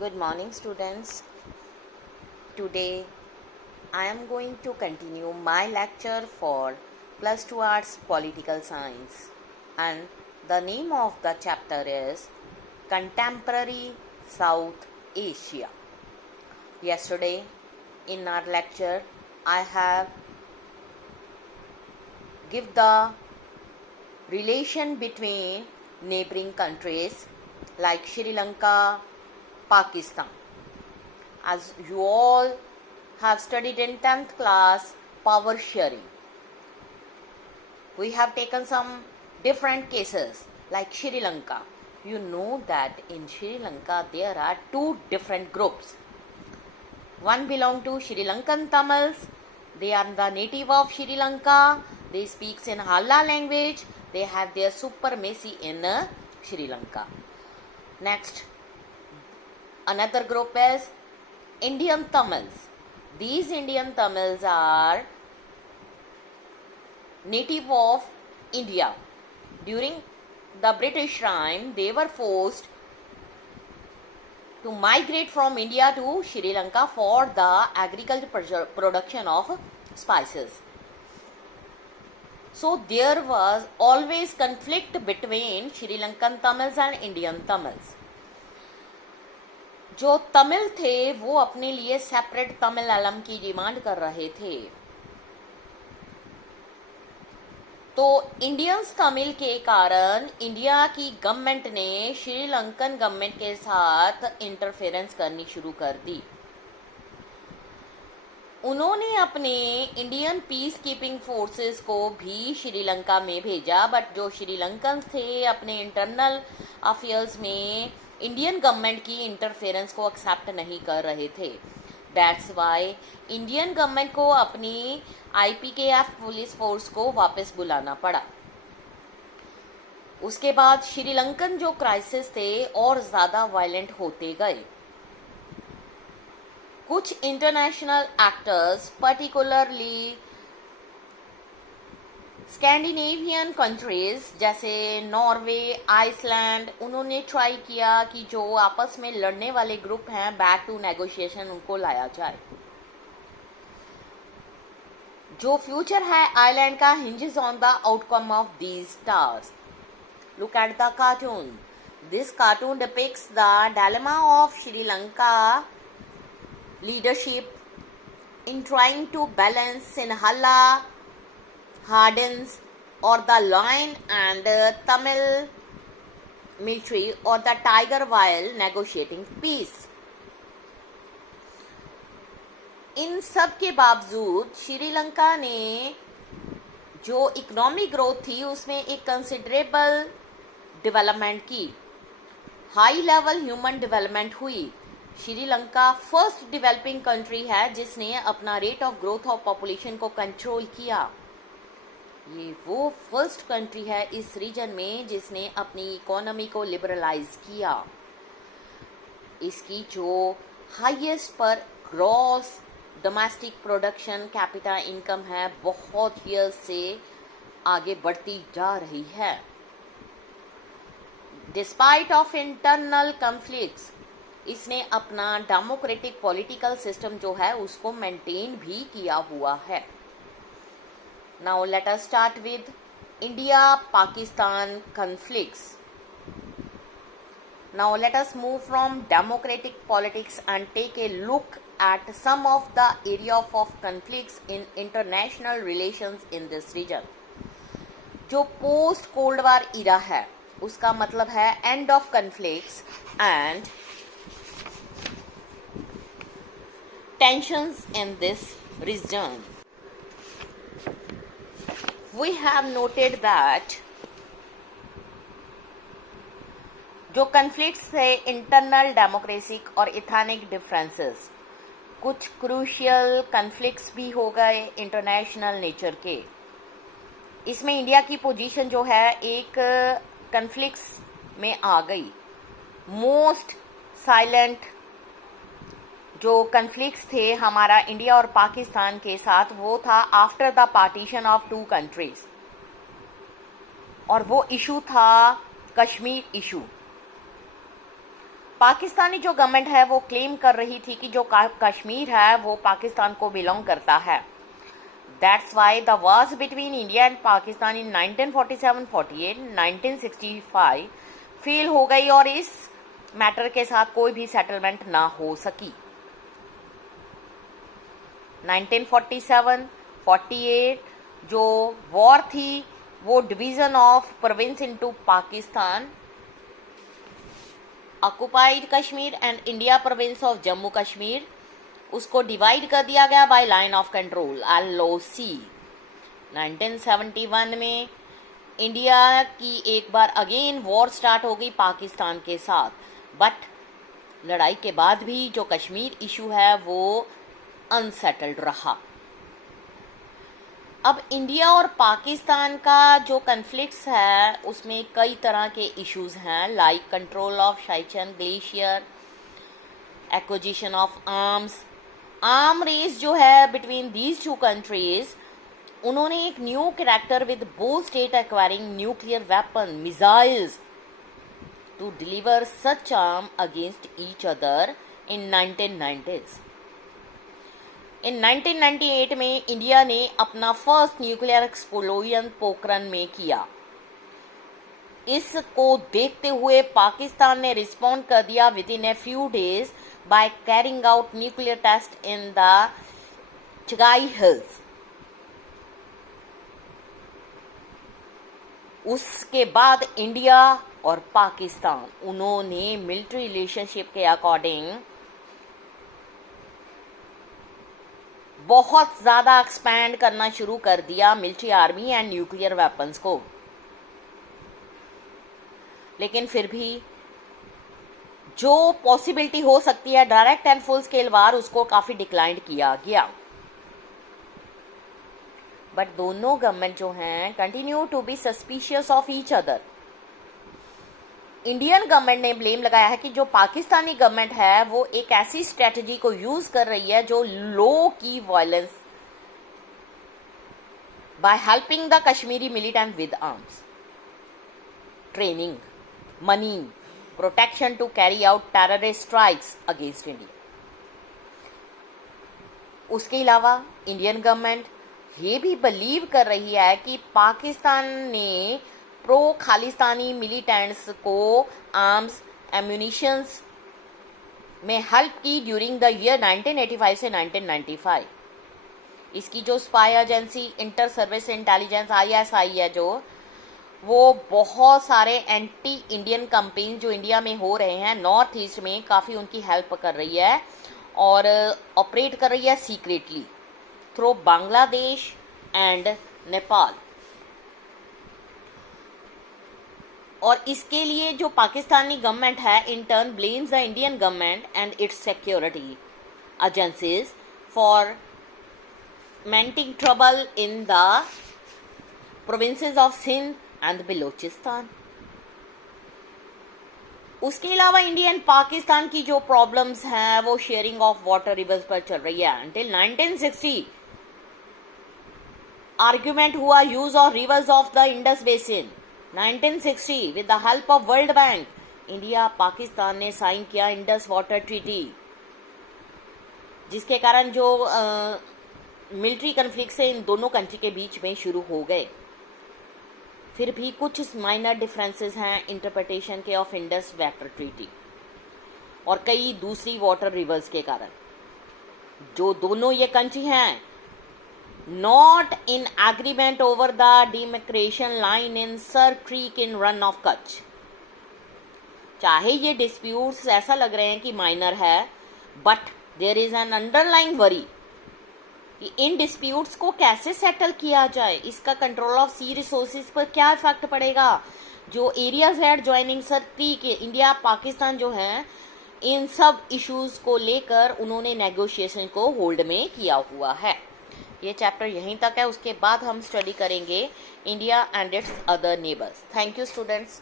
Good morning, students. Today I am going to continue my lecture for Plus 2 Arts Political Science, and the name of the chapter is Contemporary South Asia. Yesterday in our lecture I have give the relation between neighboring countries like Sri Lanka, Pakistan. As you all have studied in 10th class, power sharing, we have taken some different cases like Sri Lanka. You know that in Sri Lanka there are two different groups. One belong to Sri Lankan Tamils. They are the native of Sri Lanka. They speak in Halla language. They have their supremacy in Sri Lanka. Next, another group is Indian Tamils. These Indian Tamils are native of India. During the British time, they were forced to migrate from India to Sri Lanka for the agricultural production of spices. So there was always conflict between Sri Lankan Tamils and Indian Tamils. जो तमिल थे वो अपने लिए separate Tamil alum की demand कर रहे थे, तो इंडियंस तमिल के कारण इंडिया की गवर्नमेंट ने श्रीलंकन गवर्नमेंट के साथ इंटरफेरेंस करनी शुरू कर दी। उन्होंने अपने इंडियन पीस कीपिंग फोर्सेस को भी श्रीलंका में भेजा, बट जो श्रीलंकन थे अपने इंटरनल अफेयर्स में इंडियन गवर्नमेंट की इंटरफेरेंस को एक्सेप्ट नहीं कर रहे थे। दैट्स वाई इंडियन गवर्नमेंट को अपनी IPKF पुलिस फोर्स को वापस बुलाना पड़ा। उसके बाद श्रीलंकन जो क्राइसिस थे और ज़्यादा वायलेंट होते गए। कुछ international actors, particularly Scandinavian countries जैसे नॉर्वे, आइसलैंड, उन्होंने ट्राई किया कि जो आपस में लड़ने वाले ग्रुप हैं बैक टू नेगोशिएशन उनको लाया जाए। जो फ्यूचर है आइलैंड का hinges on the outcome of these tasks. Look at the cartoon. This cartoon depicts the dilemma of Sri Lanka leadership in trying to balance Sinhala, Hardins or the Lion and Tamil military or the Tiger while negotiating peace. इन सब के बावजूद श्रीलंका ने जो economic growth थी उसमें एक considerable development की, high level human development हुई। श्रीलंका फर्स्ट डेवलपिंग कंट्री है जिसने अपना rate of growth of population को कंट्रोल किया। ये वो फर्स्ट कंट्री है इस रीजन में जिसने अपनी इकोनॉमी को लिबरलाइज किया। इसकी जो हाईएस्ट पर gross domestic production capita income है बहुत ईयर्स से आगे बढ़ती जा रही है। डिस्पाइट ऑफ इंटरनल कॉन्फ्लिक्ट्स इसने अपना डेमोक्रेटिक पॉलिटिकल सिस्टम जो है उसको मेंटेन भी किया हुआ है। Now let us start with India-Pakistan conflicts. Now let us move from democratic politics and take a look at some of the area of conflicts in international relations in this region. जो post Cold War era है उसका मतलब है end of conflicts and tensions in this region. We have noted that जो conflicts थे internal democratic और ethnic differences, कुछ crucial conflicts भी हो गए इंटरनेशनल नेचर के। इसमें इंडिया की पोजीशन जो है एक कन्फ्लिक्ट्स में आ गई। मोस्ट साइलेंट जो कन्फ्लिक्ट्स थे हमारा इंडिया और पाकिस्तान के साथ वो था after the partition of two countries, और वो इशू था कश्मीर इशू। पाकिस्तानी जो गवर्नमेंट है वो क्लेम कर रही थी कि जो कश्मीर है वो पाकिस्तान को बिलोंग करता है. That's why the Wars between India and Pakistan in 1947-48, 1965 fail हो गई और इस मैटर के साथ कोई भी सेटलमेंट ना हो सकी. 1947-48 जो वॉर थी वो division of province into Pakistan, occupied Kashmir and India province of Jammu Kashmir, उसको डिवाइड कर दिया गया by line of control LOC. 1971 में इंडिया की एक बार अगेन वॉर स्टार्ट हो गई पाकिस्तान के साथ, बट लड़ाई के बाद भी जो कश्मीर इशू है वो अनसेटल्ड रहा. अब इंडिया और पाकिस्तान का जो कन्फ्लिक्ट्स है उसमें कई तरह के इश्यूज हैं, like control of Siachen glacier, acquisition of arm race जो है बिटवीन दीज टू कंट्रीज. उन्होंने एक new character with both state acquiring nuclear weapon missiles to deliver such arm against each other in 1990s. In 1998 में India ने अपना first nuclear explosion Pokhran में किया. इसको देखते हुए पाकिस्तान ने रिस्पॉन्ड कर दिया within a few days by carrying out nuclear test in the Chagai hills. उसके बाद इंडिया और पाकिस्तान उन्होंने मिलिट्री रिलेशनशिप के अकॉर्डिंग बहुत ज़्यादा एक्सपैंड करना शुरू कर दिया military army and nuclear weapons को. लेकिन फिर भी जो पॉसिबिलिटी हो सकती है डायरेक्ट एंड फुल स्केल वार उसको काफ़ी डिक्लाइन किया गया. बट दोनों गवर्नमेंट जो हैं continue to be suspicious of each other. Indian government ने ब्लेम लगाया है कि जो पाकिस्तानी गवर्नमेंट है वो एक ऐसी स्ट्रेटजी को यूज कर रही है जो लो की violence by helping the Kashmiri militant with arms, training, money, protection to carry out terrorist strikes against India. उसके अलावा इंडियन गवर्नमेंट ये भी बिलीव कर रही है कि पाकिस्तान ने प्रो खालिस्तानी मिलिटेंट्स को आर्म्स एम्यूनिशंस में हेल्प की ड्यूरिंग द ईयर 1985 से 1995. इसकी जो spy agency inter service intelligence ISI है जो वो बहुत सारे एंटी इंडियन कंपेन जो इंडिया में हो रहे हैं नॉर्थ ईस्ट में काफ़ी उनकी हेल्प कर रही है और ऑपरेट कर रही है secretly through Bangladesh and Nepal. और इसके लिए जो पाकिस्तानी गवर्नमेंट है in turn blames the Indian government and its security agencies for fomenting trouble in the provinces of Sindh and Balochistan. उसके अलावा इंडिया एंड पाकिस्तान की जो प्रॉब्लम्स हैं वो शेयरिंग ऑफ वाटर रिवर्स पर चल रही है. अंटिल 1960 आर्ग्यूमेंट हुआ use of reverse of the Indus basin. 1960 with the help of World Bank, India Pakistan ने साइन किया इंडस वाटर ट्रीटी, जिसके कारण जो मिलिट्री कन्फ्लिक्ट से इन दोनों कंट्री के बीच में शुरू हो गए. फिर भी कुछ माइनर डिफरेंसेस हैं इंटरप्रिटेशन के ऑफ इंडस वाटर ट्रीटी और कई दूसरी वाटर रिवर्स के कारण. जो दोनों ये कंट्री हैं not in agreement over the demarcation line in Sir Creek in Run of Kutch. चाहे ये disputes ऐसा लग रहे हैं कि minor है, but there is an underlying worry कि इन disputes को कैसे settle किया जाए, इसका control of sea resources पर क्या इफेक्ट पड़ेगा. जो areas है joining Sir Creek, India Pakistan जो हैं इन सब issues को लेकर उन्होंने negotiation को hold में किया हुआ है. ये चैप्टर यहीं तक है. उसके बाद हम स्टडी करेंगे India and it's other neighbours. Thank you students.